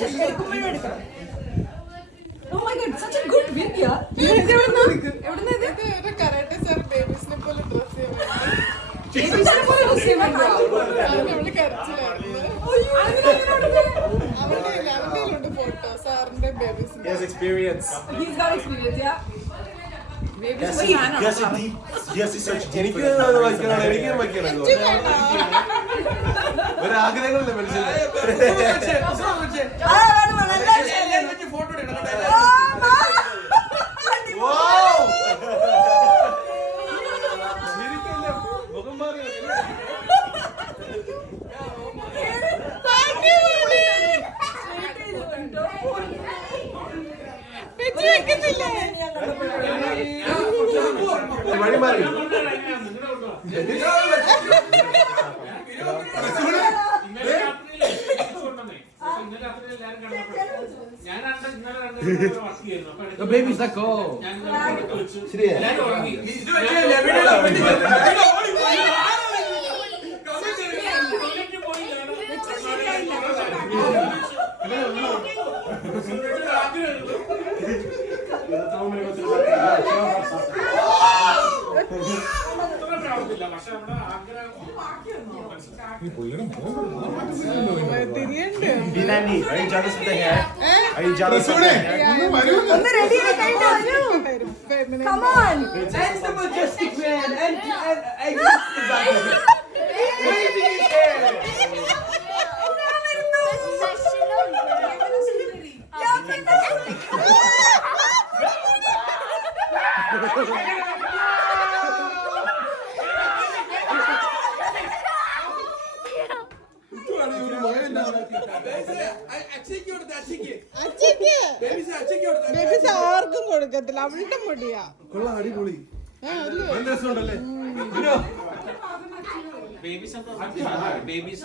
Oh my god, such a good win, yeah. Karate sir ബേബീസിനെ പോലെ dress ചെയ്യാൻ അവളുടെ ഫോട്ടോ സാറിന്റെ ബേബീസിന്റെ. He's got experience, yeah. ഒരാഗ്രഹങ്ങളില്ല മനുഷ്യൻ. വഴി മാറി Babies, let go. Binani, are you jealous of the hair? Are you jealous of the hair? Come on! And the majestic man. And Raising his hair. Babies ആർക്കും കൊടുക്കത്തില്ല, അവളുടെ മുടിയാ. കൊള്ളാം, അടിപൊളി. അല്ലേ? നല്ല രസമുണ്ടല്ലേ? babies